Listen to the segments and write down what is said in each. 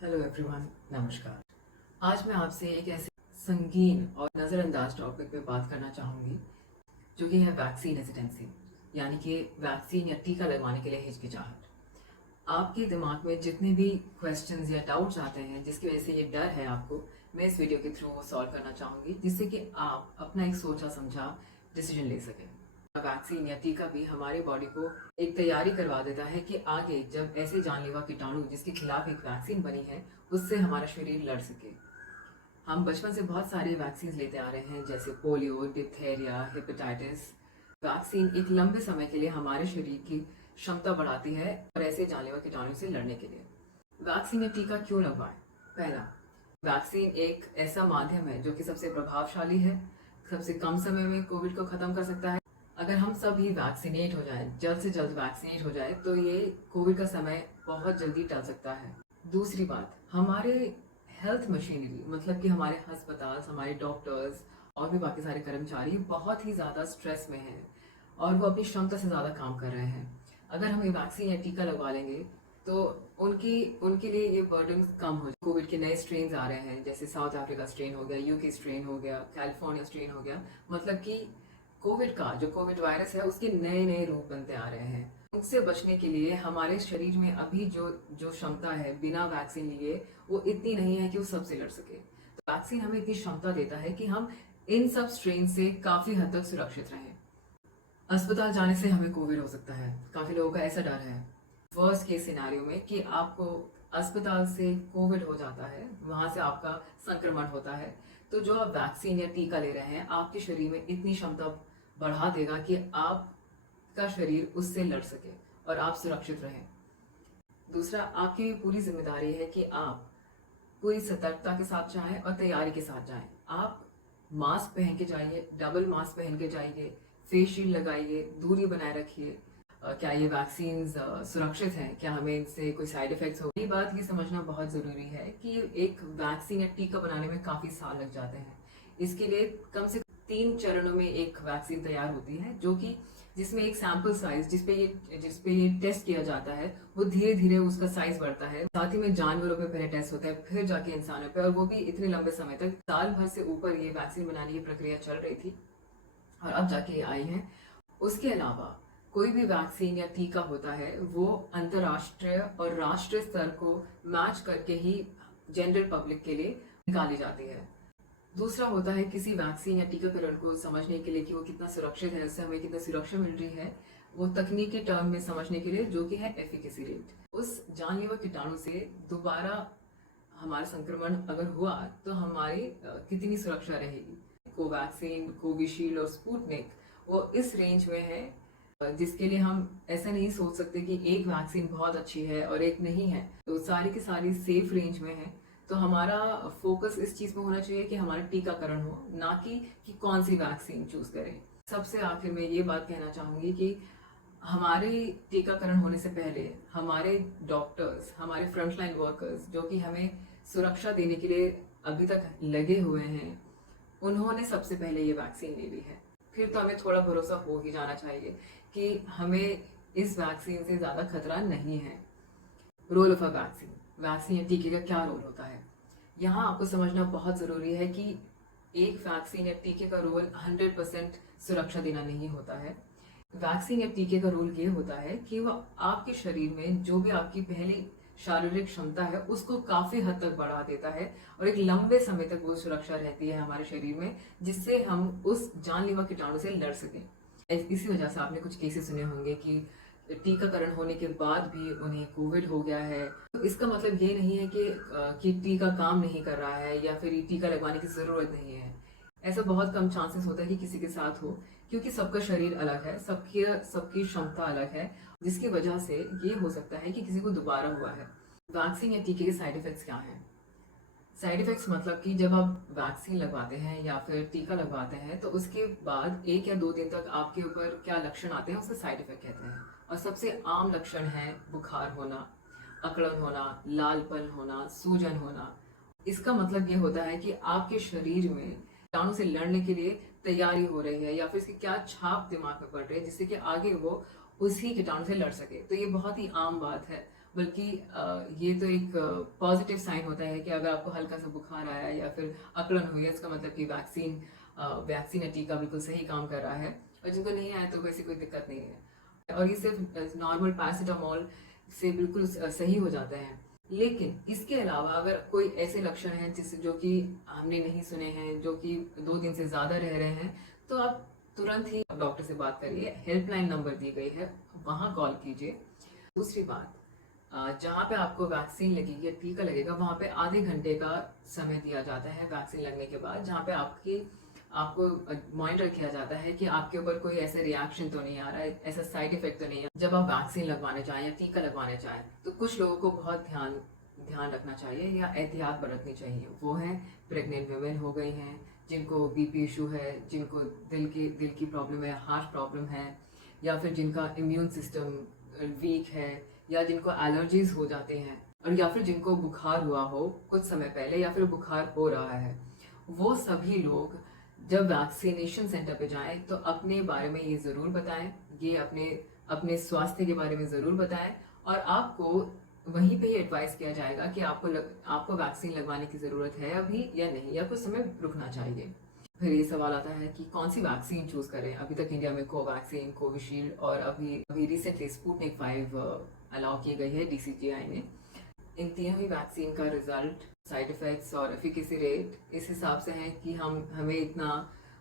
Hello everyone, नमस्कार। आज मैं आपसे एक ऐसे संगीन और नज़रअंदाज टॉपिक पे बात करना चाहूँगी जो कि है वैक्सीन हेजिटेंसी, यानी कि वैक्सीन या टीका लगवाने के लिए हिचकिचाहट। आपके दिमाग में जितने भी क्वेश्चंस या डाउट्स आते हैं जिसकी वजह से ये डर है आपको, मैं इस वीडियो के थ्रू वो सॉल्व करना चाहूँगी जिससे कि आप अपना एक सोचा समझा डिसीजन ले सकें। वैक्सीन या टीका भी हमारे बॉडी को एक तैयारी करवा देता है कि आगे जब ऐसे जानलेवा कीटाणु जिसके खिलाफ एक वैक्सीन बनी है उससे हमारा शरीर लड़ सके। हम बचपन से बहुत सारी वैक्सीन लेते आ रहे हैं, जैसे पोलियो, डिप्थेरिया, हेपेटाइटिस। वैक्सीन एक लंबे समय के लिए हमारे शरीर की क्षमता बढ़ाती है और ऐसे जानलेवा कीटाणु से लड़ने के लिए। वैक्सीन या टीका क्यों लगवाएं? पहला, वैक्सीन एक ऐसा माध्यम है जो कि सबसे प्रभावशाली है, सबसे कम समय में कोविड को खत्म कर सकता है। अगर हम सभी वैक्सीनेट हो जाए, जल्द से जल्द वैक्सीनेट हो जाए, तो ये कोविड का समय बहुत जल्दी टल सकता है। दूसरी बात, हमारे हेल्थ मशीनरी मतलब कि हमारे अस्पताल, हमारे डॉक्टर्स और भी बाकी सारे कर्मचारी बहुत ही ज़्यादा स्ट्रेस में हैं और वो अपनी क्षमता से ज़्यादा काम कर रहे हैं। अगर हम ये वैक्सीन या टीका लगवा लेंगे तो उनकी उनके लिए ये बर्डन कम हो जाए। कोविड के नए स्ट्रेन आ रहे हैं, जैसे साउथ अफ्रीका स्ट्रेन हो गया, यूके स्ट्रेन हो गया, कैलिफोर्निया स्ट्रेन हो गया। मतलब कि कोविड का जो कोविड वायरस है उसके नए नए रूप बनते आ रहे हैं। उनसे बचने के लिए हमारे शरीर में अभी जो जो क्षमता है बिना वैक्सीन लिए वो इतनी नहीं है कि वो सबसे लड़ सके। तो वैक्सीन हमें इतनी क्षमता देता है कि हम इन सब स्ट्रेन से काफी हद तक सुरक्षित रहें। अस्पताल जाने से हमें कोविड हो सकता है, काफी लोगों का ऐसा डर है। वर्स्ट केस सिनेरियो में कि आपको अस्पताल से कोविड हो जाता है, वहां से आपका संक्रमण होता है, तो जो आप वैक्सीन या टीका ले रहे हैं आपके शरीर में इतनी क्षमता बढ़ा देगा कि आपका शरीर उससे लड़ सके और आप सुरक्षित रहें। दूसरा, आपकी भी पूरी जिम्मेदारी है कि आप पूरी सतर्कता के साथ जाएं और तैयारी के साथ जाएं। आप मास्क पहन के जाइए, डबल मास्क पहन के जाइए, फेस शील्ड लगाइए, दूरी बनाए रखिए। क्या ये वैक्सीन सुरक्षित हैं? क्या हमें इनसे कोई साइड इफेक्ट्स हो? ये बात ये समझना बहुत ज़रूरी है कि एक वैक्सीन या टीका बनाने में काफ़ी साल लग जाते हैं। इसके लिए कम से कम 3 चरणों में एक वैक्सीन तैयार होती है, जो कि जिसमें एक सैंपल साइज जिसपे ये टेस्ट किया जाता है वो धीरे धीरे उसका साइज बढ़ता है। साथ ही में जानवरों पे पहले टेस्ट होता है, फिर जाके इंसानों पे, और वो भी इतने लंबे समय तक, साल भर से ऊपर ये वैक्सीन बनाने की प्रक्रिया चल रही थी और अब जाके ये आई है। उसके अलावा कोई भी वैक्सीन या टीका होता है वो अंतर्राष्ट्रीय और राष्ट्रीय स्तर को मैच करके ही जनरल पब्लिक के लिए निकाली जाती है। दूसरा होता है किसी वैक्सीन या टीकाकरण को समझने के लिए कि वो कितना सुरक्षित है, उससे हमें कितना सुरक्षा मिल रही है, वो तकनीकी टर्म में समझने के लिए, जो कि है एफिकेसी रेट। उस जानलेवा कीटाणु से दोबारा हमारा संक्रमण अगर हुआ तो हमारी कितनी सुरक्षा रहेगी। कोवैक्सीन, कोविशील्ड और स्पुतनिक वो इस रेंज में है जिसके लिए हम ऐसा नहीं सोच सकते कि एक वैक्सीन बहुत अच्छी है और एक नहीं है। तो सारी की सारी सेफ रेंज में है। तो हमारा फोकस इस चीज में होना चाहिए कि हमारा टीकाकरण हो, ना कि कौन सी वैक्सीन चूज करें। सबसे आखिर में ये बात कहना चाहूंगी कि हमारे टीकाकरण होने से पहले हमारे डॉक्टर्स, हमारे फ्रंटलाइन वर्कर्स जो कि हमें सुरक्षा देने के लिए अभी तक लगे हुए हैं, उन्होंने सबसे पहले ये वैक्सीन ले ली है। फिर तो हमें थोड़ा भरोसा हो ही जाना चाहिए कि हमें इस वैक्सीन से ज़्यादा खतरा नहीं है। Role of a vaccine, vaccine या टीके का क्या रोल होता है, यहाँ आपको समझना बहुत ज़रूरी है कि एक वैक्सीन या टीके का रोल 100% सुरक्षा देना नहीं होता है। वैक्सीन या टीके का रोल ये होता है कि वह आपके शरीर में जो भी आपकी पहली शारीरिक क्षमता है उसको काफी हद तक बढ़ा देता है और एक लंबे समय तक वो सुरक्षा रहती है हमारे शरीर में, जिससे हम उस जानलेवा कीटाणु से लड़ सकें। इसी वजह से आपने कुछ केसेस सुने होंगे कि टीकाकरण होने के बाद भी उन्हें कोविड हो गया है। तो इसका मतलब ये नहीं है कि टीका काम नहीं कर रहा है या फिर टीका लगवाने की जरूरत नहीं है। ऐसा बहुत कम चांसेस होता है कि किसी के साथ हो, क्योंकि सबका शरीर अलग है, सबकी क्षमता अलग है, जिसकी वजह से ये हो सकता है कि किसी को दोबारा हुआ है। वैक्सीन या टीके के साइड इफेक्ट्स क्या हैं? साइड इफेक्ट्स मतलब कि जब आप वैक्सीन लगवाते हैं या फिर टीका लगवाते हैं तो उसके बाद 1 या 2 दिन तक आपके ऊपर क्या लक्षण आते हैं उसे साइड इफेक्ट कहते हैं। और सबसे आम लक्षण है बुखार होना, अकड़न होना, लालपन होना, सूजन होना। इसका मतलब ये होता है कि आपके शरीर में कीटाणु से लड़ने के लिए तैयारी हो रही है या फिर इसकी क्या छाप दिमाग में पड़ रही है जिससे कि आगे वो उसी कीटाणु से लड़ सके। तो ये बहुत ही आम बात है बल्कि ये तो एक पॉजिटिव साइन होता है कि अगर आपको हल्का सा बुखार आया या फिर अकड़न हुई है, इसका मतलब कि वैक्सीन या टीका बिल्कुल सही काम कर रहा है। और जिनको नहीं आया तो वैसे कोई दिक्कत नहीं है, और ये सिर्फ नॉर्मल पैरासीटामोल से बिल्कुल सही हो जाता है। लेकिन इसके अलावा अगर कोई ऐसे लक्षण हैं जिस जो कि हमने नहीं सुने हैं, जो कि 2 दिन से ज़्यादा रह रहे हैं, तो आप तुरंत ही डॉक्टर से बात करिए। हेल्पलाइन नंबर दी गई है, वहाँ कॉल कीजिए। दूसरी बात, जहाँ पे आपको वैक्सीन लगेगी या टीका लगेगा, वहाँ पे आधे घंटे का समय दिया जाता है वैक्सीन लगने के बाद, जहाँ पे आपको मॉनिटर किया जाता है कि आपके ऊपर कोई ऐसा रिएक्शन तो नहीं आ रहा है, ऐसा साइड इफेक्ट तो नहीं है। जब आप वैक्सीन लगवाने चाहें या टीका लगवाने चाहें, तो कुछ लोगों को बहुत ध्यान रखना चाहिए या एहतियात बरतनी चाहिए। वो है प्रेग्नेंट वुमेन हो गई हैं, जिनको बीपी इशू है, जिनको दिल की प्रॉब्लम है, हार्ट प्रॉब्लम है, या फिर जिनका इम्यून सिस्टम वीक है, या जिनको एलर्जीज हो जाते हैं, और या फिर जिनको बुखार हुआ हो कुछ समय पहले या फिर बुखार हो रहा है। वो सभी लोग जब वैक्सीनेशन सेंटर पे जाएं तो अपने बारे में ये ज़रूर बताएं, ये अपने स्वास्थ्य के बारे में ज़रूर बताएं, और आपको वहीं पे ही एडवाइस किया जाएगा कि आपको वैक्सीन लगवाने की ज़रूरत है अभी या नहीं, या कुछ समय रुकना चाहिए। फिर ये सवाल आता है कि कौन सी वैक्सीन चूज करें। अभी तक इंडिया में कोवैक्सीन, कोविशील्ड और अभी रिसेंटली स्पुतनिक 5 अलाउ की गई है DCGI ने। इन तीनों ही वैक्सीन का रिजल्ट, साइड इफेक्ट्स और एफिकेसी रेट इस हिसाब से है कि हमें इतना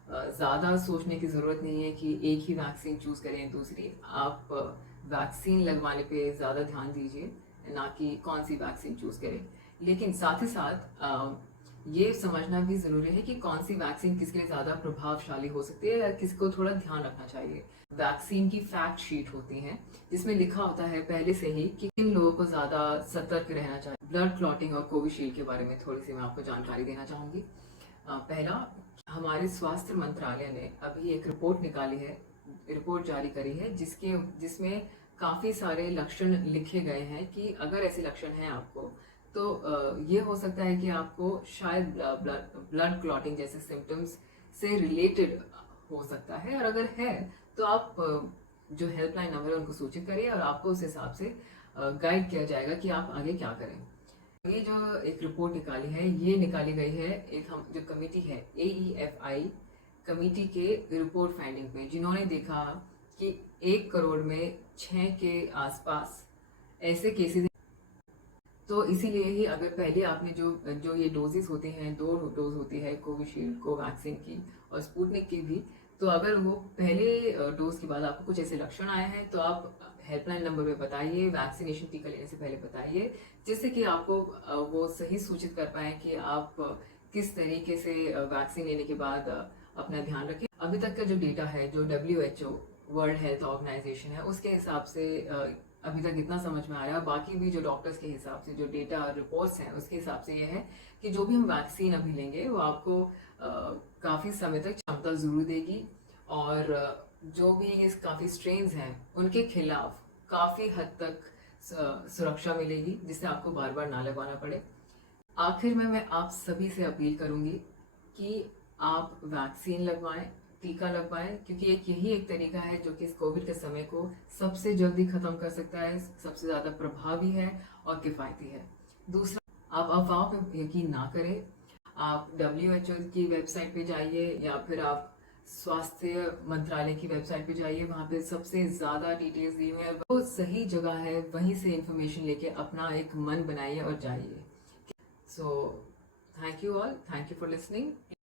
ज़्यादा सोचने की ज़रूरत नहीं है कि एक ही वैक्सीन चूज़ करें दूसरी। आप वैक्सीन लगवाने पे ज़्यादा ध्यान दीजिए, ना कि कौन सी वैक्सीन चूज़ करें। लेकिन साथ ही साथ ये समझना भी ज़रूरी है कि कौन सी वैक्सीन किसके लिए ज़्यादा प्रभावशाली हो सकती है या किसको थोड़ा ध्यान रखना चाहिए। वैक्सीन की फैक्ट शीट होती है, जिसमें लिखा होता है पहले से ही कि किन लोगों को ज़्यादा सतर्क रहना चाहिए। ब्लड क्लॉटिंग और कोविशील्ड के बारे में थोड़ी सी मैं आपको जानकारी देना चाहूँगी। पहला, हमारे स्वास्थ्य मंत्रालय ने अभी एक रिपोर्ट जारी करी है, जिसमें काफ़ी सारे लक्षण लिखे गए हैं कि अगर ऐसे लक्षण हैं आपको, तो ये हो सकता है कि आपको शायद ब्लड क्लॉटिंग जैसे सिम्टम्स से रिलेटेड हो सकता है, और अगर है तो आप जो हेल्पलाइन नंबर है उनको सूचित करिए, और आपको उस हिसाब से गाइड किया जाएगा कि आप आगे क्या करें। ये जो एक रिपोर्ट निकाली है, ये निकाली गई है जो कमेटी है AEFI कमेटी के रिपोर्ट फाइंडिंग पे, जिन्होंने देखा कि 1 करोड़ में 6 के आसपास ऐसे केसेस। तो इसीलिए ही अगर पहले आपने जो ये डोजेस होते हैं, 2 डोज होती है कोविशील्ड कोवैक्सीन की और स्पुतनिक की भी, तो अगर वो पहले डोज के बाद आपको कुछ ऐसे लक्षण आए हैं, तो आप हेल्पलाइन नंबर पे बताइए, वैक्सीनेशन टीका लेने से पहले बताइए, जिससे कि आपको वो सही सूचित कर पाए कि आप किस तरीके से वैक्सीन लेने के बाद अपना ध्यान रखें। अभी तक का जो डेटा है, जो WHO वर्ल्ड हेल्थ ऑर्गेनाइजेशन है, उसके हिसाब से अभी तक इतना समझ में आया। बाकी भी जो डॉक्टर्स के हिसाब से जो डेटा और रिपोर्ट्स हैं, उसके हिसाब से ये है कि जो भी हम वैक्सीन अभी लेंगे वो आपको काफ़ी समय तक क्षमता ज़रूर देगी, और जो भी इस काफ़ी स्ट्रेन्स हैं उनके खिलाफ काफ़ी हद तक सुरक्षा मिलेगी, जिससे आपको बार बार ना लगवाना पड़े। आखिर में मैं आप सभी से अपील करूंगी कि आप वैक्सीन लगवाएं, टीका लगवाएं, क्योंकि यही एक तरीका है जो कि इस कोविड के समय को सबसे जल्दी खत्म कर सकता है, सबसे ज़्यादा प्रभावी है और किफ़ायती है। दूसरा, आप अफवाहों पर यकीन ना करें। आप WHO की वेबसाइट पे जाइए, या फिर आप स्वास्थ्य मंत्रालय की वेबसाइट पे जाइए, वहाँ पे सबसे ज़्यादा डिटेल्स दी हुई है। वो सही जगह है, वहीं से इंफॉर्मेशन लेके अपना एक मन बनाइए और जाइए। So, thank you all. Thank you for listening.